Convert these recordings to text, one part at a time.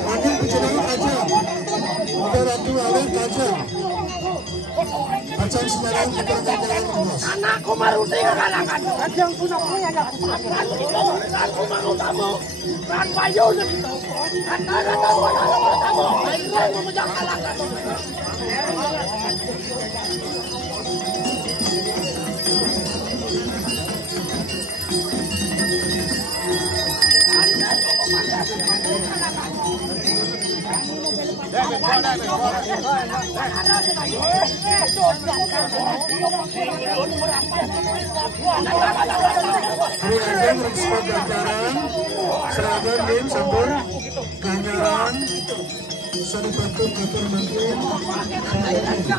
Raden penjenengan aja. Udah Ratu Alir Kajang. Kajang Semarang kita jalan terus. Anakku maruti kekalahkan. Kajang punaknya ada. Aku mau tamu. Kan payu gitu. Kata tamu tamu. Aku mau kalahkan. Seragam dim sampun ganjaran sari batu gatur mangkin sama dia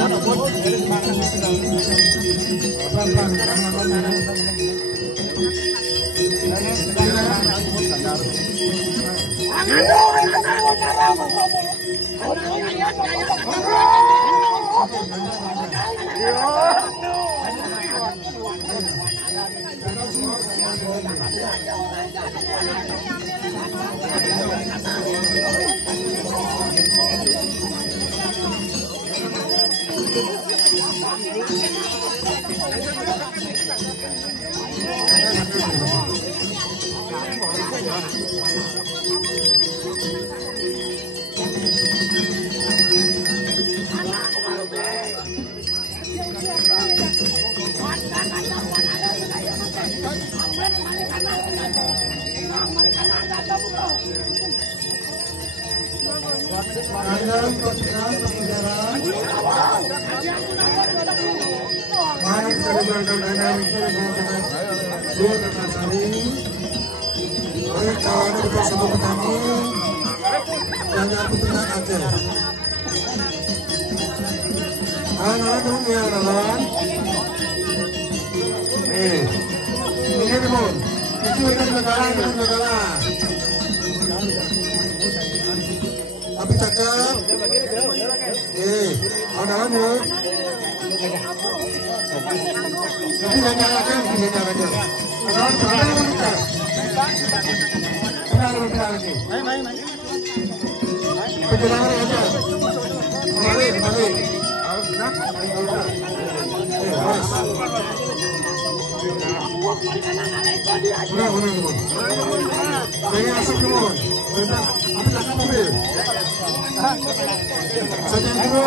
ada buat Tapi cakap, ada-ada. Tapi jangan aja. Perjalanan aja. Balik. Jangan asap dulu. Apa cakap mobil? Saja dulu.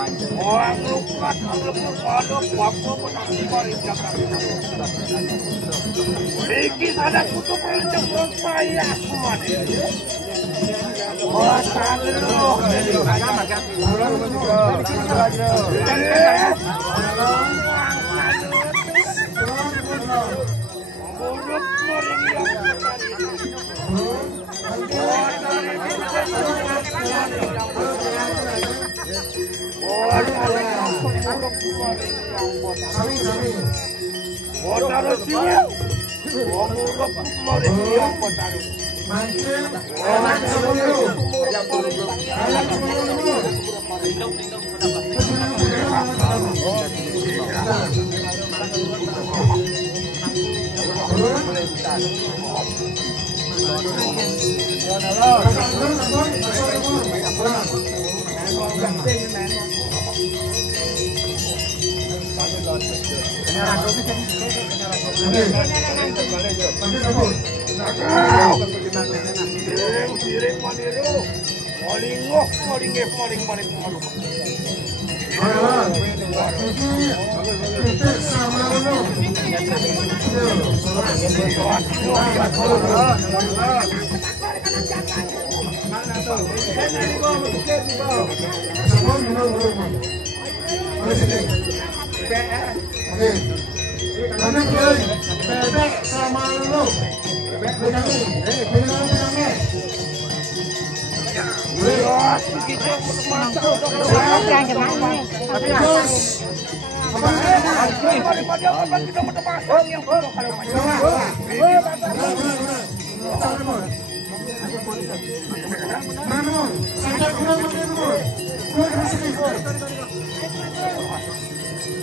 Orang lupa ada waktu menang Iki ada kutu pencet saya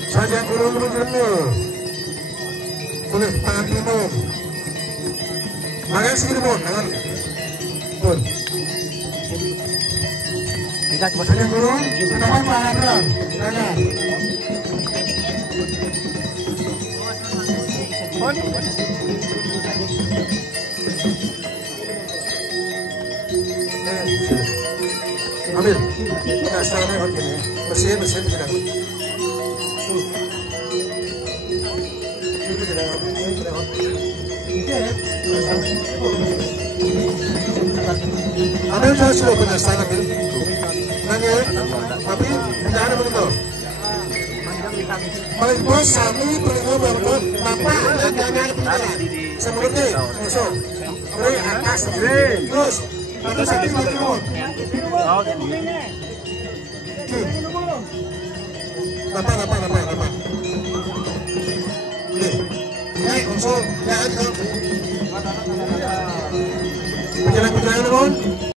Saja kurung menuju boleh tangan minum. Makanya segini pun, tangan pun. Saja kurung, tangan tangan, tangan. Ambil, kita sekarang bersihin tidak. Ambil sudah penasaran ambil. Nanya, tapi jangan begitu. Paling bos kami pelinggo berbuat apa yang jangan seperti musuh. Dari atas terus satu satu minum. Apa. Naik musuh, jangan. Perjalanan